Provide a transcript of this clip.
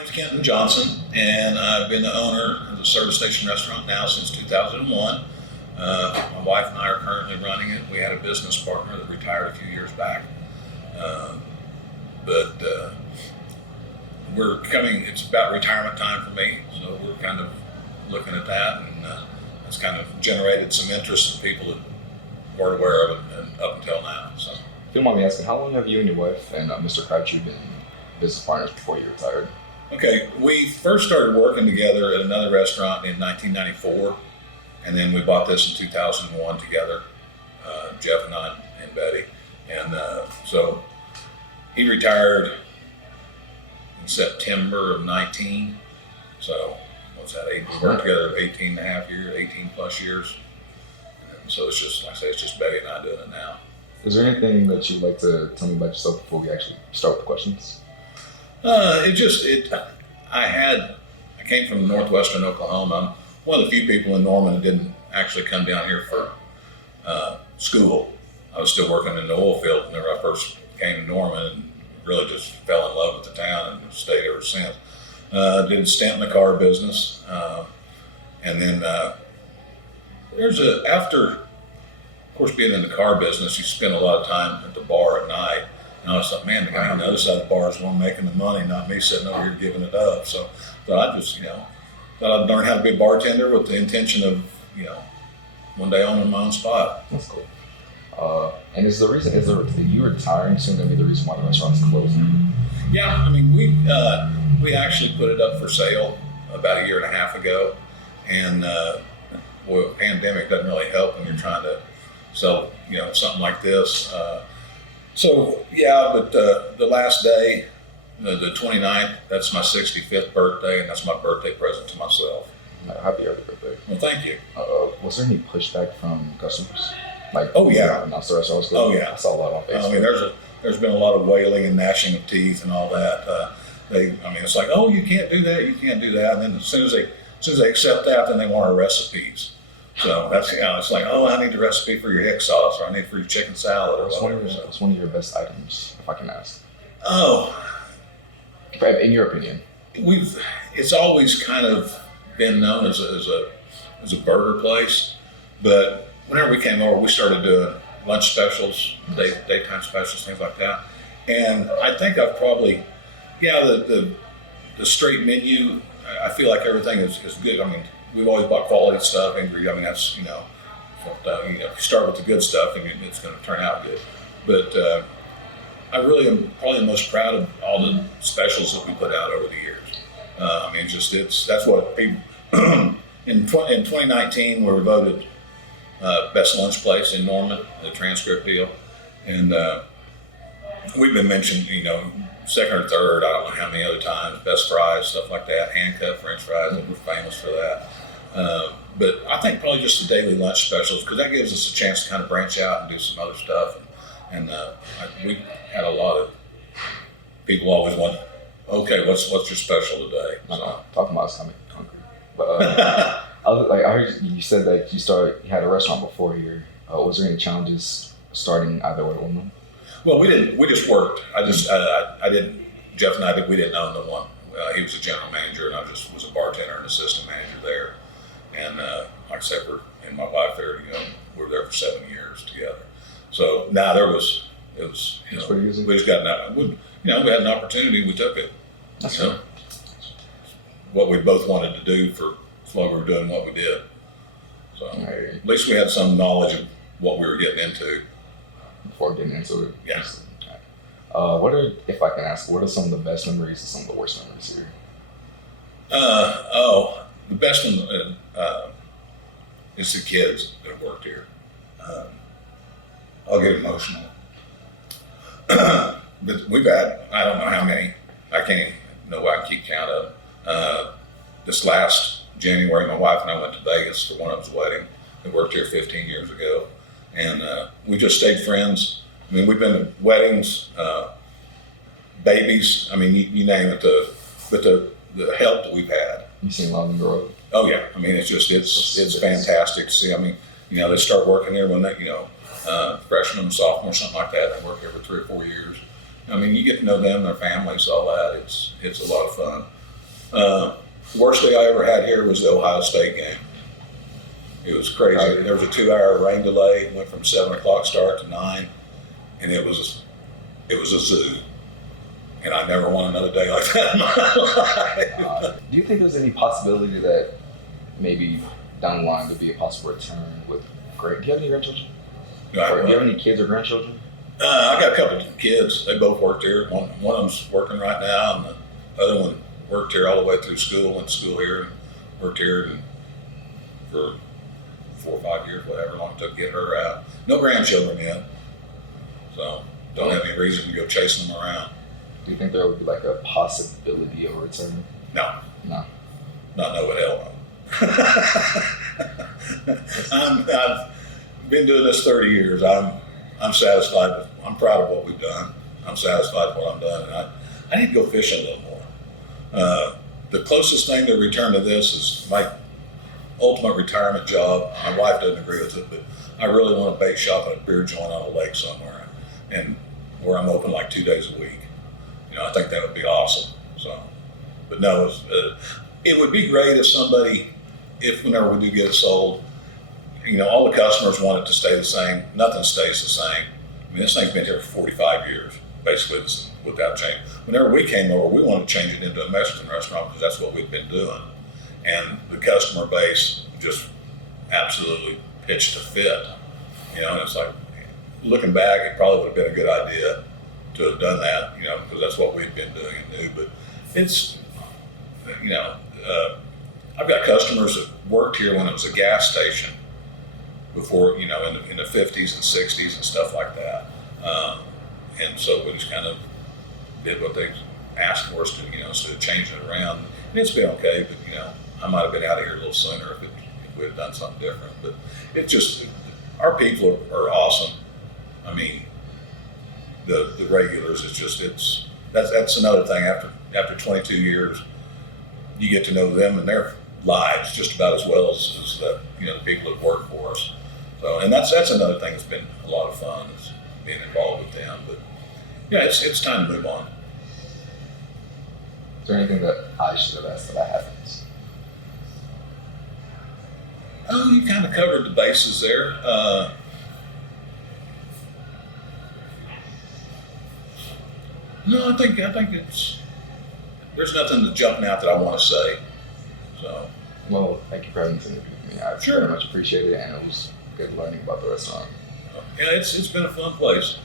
name's Kenton Johnson, and I've been the owner of the Service Station Restaurant now since 2001. My wife and I are currently running it. We had a business partner that retired a few years back, uh, but it's about retirement time for me, so we're kind of looking at that, and it's kind of generated some interest in people that weren't aware of it and up until now. So, If you don't mind me asking, how long have you and your wife and Mr. Crabtree been business partners before you retired? okay, we first started working together at another restaurant in 1994, and then we bought this in 2001 together, Jeff and I and Betty. And so he retired in September of 19. So what's that? We worked together 18 and a half years, 18 plus years. And so it's just, like I say, it's just Betty and I doing it now. Is there anything that you'd like to tell me about yourself before we actually start with the questions? I came from northwestern Oklahoma. I'm one of the few people in Norman that didn't actually come down here for school. I was still working in the oil field whenever I first came to Norman, and really just fell in love with the town and stayed ever since. Did a stint in the car business, and then after, of course, being in the car business, you spend a lot of time at the bar at night. And I was like, man, the guy on the other side of the bar is the one making the money, not me sitting over here giving it up. So I just, thought I'd learn how to be a bartender with the intention of, one day owning my own spot. That's cool. And is you retiring soon going to be the reason why the restaurant's closing? Yeah, I mean, we actually put it up for sale about a year and a half ago, and the pandemic doesn't really help when you're trying to sell, something like this. But the last day, the 29th, that's my 65th birthday, and that's my birthday present to myself. Happy early birthday. Well, thank you. Was there any pushback from customers? Oh yeah. Not the restaurant was closed? Oh yeah. I saw a lot on Facebook. I mean, there's been a lot of wailing and gnashing of teeth and all that. It's like, oh, you can't do that, you can't do that, and then as soon as they accept that, then they want our recipes. So that's it's like, oh, I need the recipe for your Hicks sauce, or I need for your chicken salad, or whatever. What's one of your best items, if I can ask? Oh, In your opinion. It's always kind of been known as a burger place, but whenever we came over, we started doing lunch specials, daytime specials, things like that. And I think I've probably, the straight menu, I feel like everything is good. I mean, we've always bought quality stuff, and that's, if you start with the good stuff, and it's going to turn out good. But I really am probably the most proud of all the specials that we put out over the years. That's what people, in 2019, we were voted best lunch place in Norman, the Transcript deal. And we've been mentioned, second or third, I don't know how many other times, best fries, stuff like that, hand-cut French fries, that we're famous for that. But I think probably just the daily lunch specials, because that gives us a chance to kind of branch out and do some other stuff. And we had a lot of people always want, okay, what's your special today? So. Talking about coming hungry. But I heard you said that you had a restaurant before here. Was there any challenges starting either or one? Well, we didn't. We just worked. I didn't. Jeff and I we didn't own the one. He was a general manager, and I just was a bartender and assistant manager there. And like I said, and my wife there, we were there for 7 years together. So now it was pretty easy. We just got we had an opportunity, we took it. That's good. What we both wanted to do for as long as we were doing what we did. So at least we had some knowledge of what we were getting into. Before getting into it? Yeah. If I can ask, what are some of the best memories and some of the worst memories here? The best one is the kids that worked here. I'll get emotional. But we've had, I don't know how many, I can't know I can keep count of. This last January, my wife and I went to Vegas for one of his wedding. We worked here 15 years ago. And we just stayed friends. I mean, we've been to weddings, babies. I mean, you name it. But the help that we've had. You've seen a lot of them grow up. Oh yeah. I mean, it's fantastic to see. I mean, they start working there when they, freshman, sophomore, something like that. They work here for 3 or 4 years. I mean, you get to know them, their families, all that. It's a lot of fun. Worst day I ever had here was the Ohio State game. It was crazy. Right. There was a 2-hour rain delay. It went from 7 o'clock start to 9, and it was a zoo. And I never want another day like that in my life. Do you think there's any possibility that maybe down the line there'd be a possible return with do you have any grandchildren? Or do you have any kids or grandchildren? I got a couple of kids. They both worked here. One of them's working right now, and the other one worked here all the way through school. Went to school here and worked here for 4 or 5 years, whatever long it took to get her out. No grandchildren yet, so don't have any reason to go chasing them around. Do you think there would be like a possibility of a return? No. No. Not no, but hell no. I've been doing this 30 years. I'm satisfied. I'm proud of what we've done. I'm satisfied with what I've done, and I need to go fishing a little more. The closest thing to return to this is my ultimate retirement job. My wife doesn't agree with it, but I really want a bait shop and a beer joint on a lake somewhere, and where I'm open like 2 days a week. I think that would be awesome. So, but no, it would be great if whenever we do get it sold, all the customers want it to stay the same. Nothing stays the same. I mean, this thing's been here for 45 years, basically, without change. Whenever we came over, we wanted to change it into a Mexican restaurant because that's what we've been doing. And the customer base just absolutely pitched a fit. And it's like, looking back, it probably would have been a good idea to have done that, because that's what we've been doing and do. But it's, I've got customers that worked here when it was a gas station before, in the 50s and 60s and stuff like that. And so we just kind of did what they asked for us to, instead of changing it around. And it's been okay, but, I might have been out of here a little sooner if we had done something different. But it's just, our people are awesome. I mean, the regulars, that's another thing. After 22 years, you get to know them and their lives just about as well as the people that work for us. So, and that's another thing that's been a lot of fun, is being involved with them. But yeah, it's time to move on. Is there anything that I should have asked that I haven't? Oh, you kind of covered the bases there. No, I think there's nothing that's jumping out that I want to say. So, well, thank you for having this interview with me. I Sure. very much appreciate it, and it was good learning about the restaurant. Yeah, it's been a fun place.